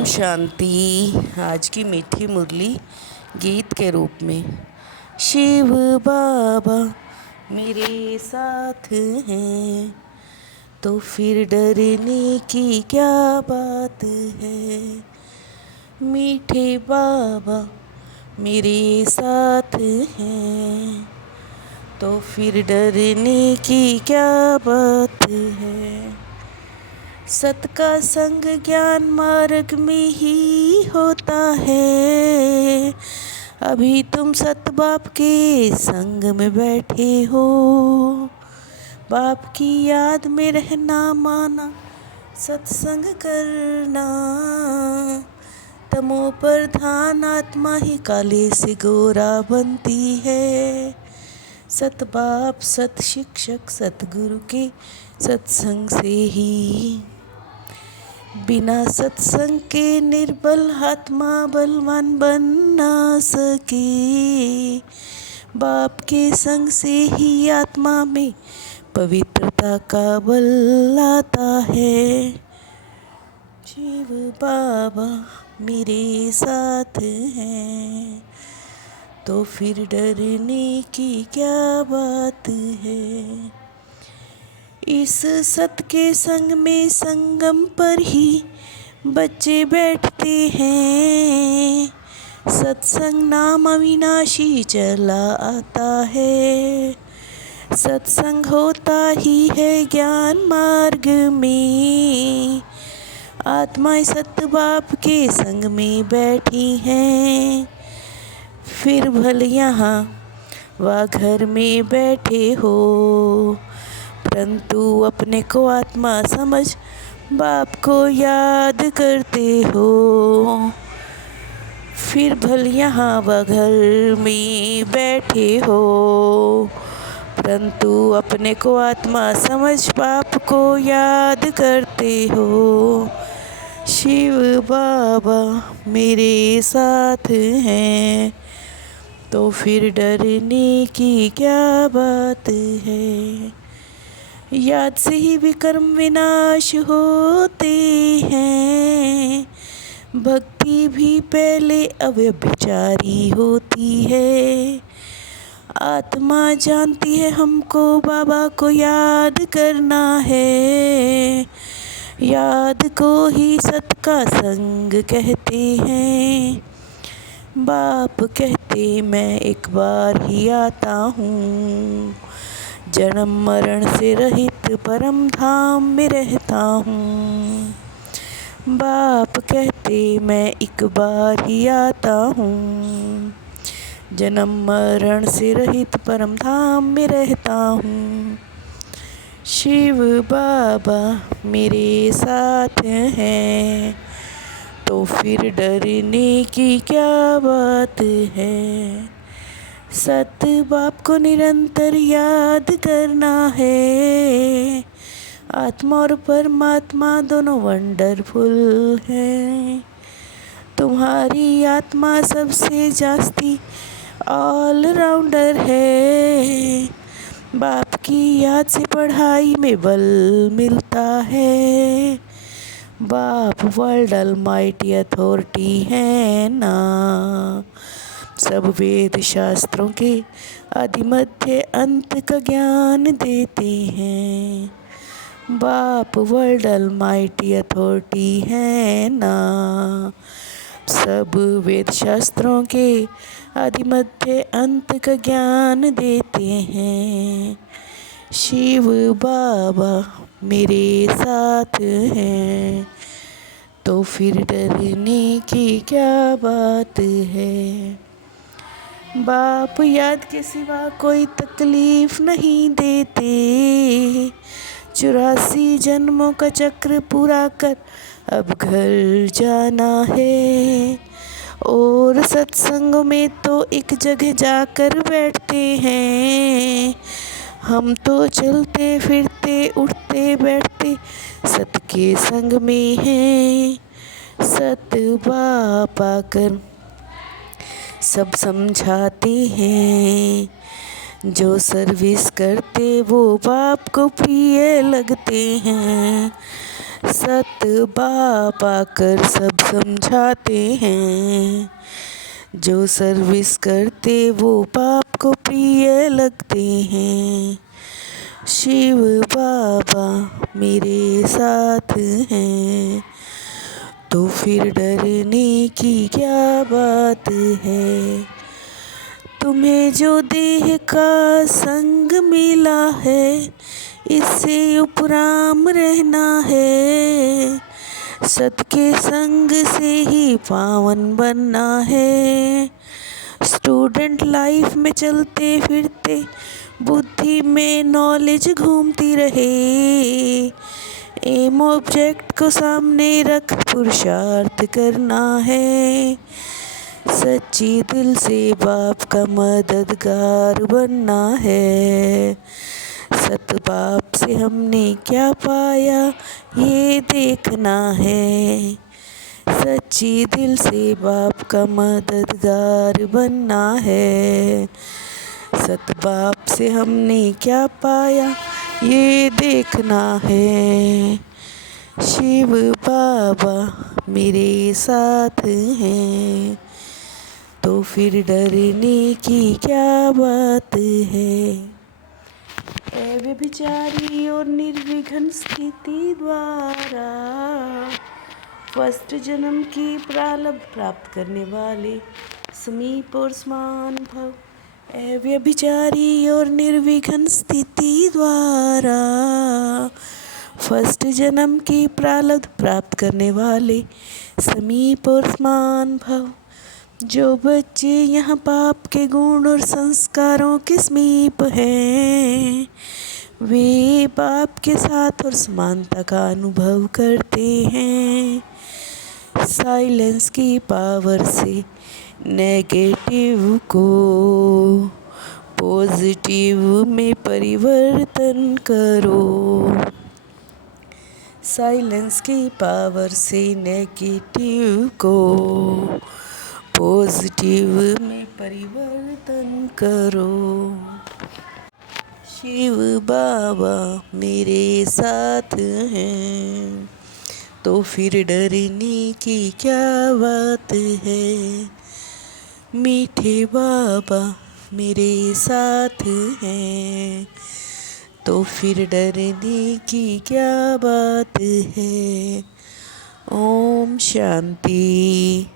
ओम शांति। आज की मीठी मुरली गीत के रूप में। शिव बाबा मेरे साथ हैं तो फिर डरने की क्या बात है। मीठे बाबा मेरे साथ हैं तो फिर डरने की क्या बात है। सत का संग ज्ञान मार्ग में ही होता है। अभी तुम सत बाप के संग में बैठे हो। बाप की याद में रहना, माना सत्संग करना। तमो प्रधान आत्मा ही काले से गोरा बनती है। सत बाप सत शिक्षक सतगुरु के सत्संग से ही। बिना सत्संग के निर्बल आत्मा बलवान बन ना सके। बाप के संग से ही आत्मा में पवित्रता का बल आता है। शिव बाबा मेरे साथ हैं तो फिर डरने की क्या बात है। इस सत के संग में संगम पर ही बच्चे बैठते हैं। सत्संग नाम अविनाशी चला आता है। सत्संग होता ही है ज्ञान मार्ग में। आत्माएं सत बाप के संग में बैठी हैं। फिर भले यहाँ व घर में बैठे हो, परंतु अपने को आत्मा समझ बाप को याद करते हो। फिर भले यहाँ व घर में बैठे हो, परंतु अपने को आत्मा समझ बाप को याद करते हो। शिव बाबा मेरे साथ हैं तो फिर डरने की क्या बात है। याद से ही विकर्म विनाश होते हैं। भक्ति भी पहले अव्यभिचारी होती है। आत्मा जानती है हमको बाबा को याद करना है। याद को ही सत का संग कहते हैं। बाप कहते मैं एक बार ही आता हूँ। जन्म मरण से रहित परम धाम में रहता हूँ। बाप कहते मैं एक बार ही आता हूँ। जन्म मरण से रहित परम धाम में रहता हूँ। शिव बाबा मेरे साथ हैं तो फिर डरने की क्या बात है। सत बाप को निरंतर याद करना है। आत्मा और परमात्मा दोनों वंडरफुल हैं। तुम्हारी आत्मा सबसे जास्ती ऑलराउंडर है। बाप की याद से पढ़ाई में बल मिलता है। बाप वर्ल्ड अलमाइटी अथॉरिटी है ना। सब वेद शास्त्रों के आदि मध्य अंत का ज्ञान देते हैं। बाप वर्ल्ड अलमाइटी अथॉरिटी है ना। सब वेद शास्त्रों के आदि मध्य अंत का ज्ञान देते हैं। शिव बाबा मेरे साथ हैं तो फिर डरने की क्या बात है। बाप याद के सिवा कोई तकलीफ नहीं देते। 84 जन्मों का चक्र पूरा कर अब घर जाना है। और सत्संग में तो एक जगह जाकर बैठते हैं। हम तो चलते फिरते उठते बैठते सत के संग में हैं। सत बाप आकर सब समझाते हैं। जो सर्विस करते वो बाप को प्रिय लगते हैं। सत बाबा कर सब समझाते हैं, जो सर्विस करते वो बाप को प्रिय लगते हैं। शिव बाबा मेरे साथ हैं, तो फिर डरने की क्या बात है। तुम्हें जो देह का संग मिला है, इससे उपराम रहना है। सत के संग से ही पावन बनना है। स्टूडेंट लाइफ में चलते फिरते बुद्धि में नॉलेज घूमती रहे। एम ऑब्जेक्ट को सामने रख पुरुषार्थ करना है। सच्ची दिल से बाप का मददगार बनना है। सत बाप से हमने क्या पाया ये देखना है। सच्ची दिल से बाप का मददगार बनना है। सत बाप से हमने क्या पाया ये देखना है। शिव बाबा मेरे साथ हैं, तो फिर डरने की क्या बात है। व्यभिचारी और निर्विघ्न स्थिति द्वारा फर्स्ट जन्म की प्रारब्ध प्राप्त करने वाले समीप और समान भव। व्यभिचारी और निर्विघ्न स्थिति द्वारा फर्स्ट जन्म की प्रारब्ध प्राप्त करने वाले समीप और समान भव। जो बच्चे यहाँ पाप के गुण और संस्कारों के समीप हैं, वे पाप के साथ और समानता का अनुभव करते हैं। साइलेंस की पावर से नेगेटिव को पॉजिटिव में परिवर्तन करो। साइलेंस की पावर से नेगेटिव को पॉजिटिव में परिवर्तन करो। शिव बाबा मेरे साथ हैं, तो फिर डरने की क्या बात है। मीठे बाबा मेरे साथ हैं, तो फिर डरने की क्या बात है। ओम शांति।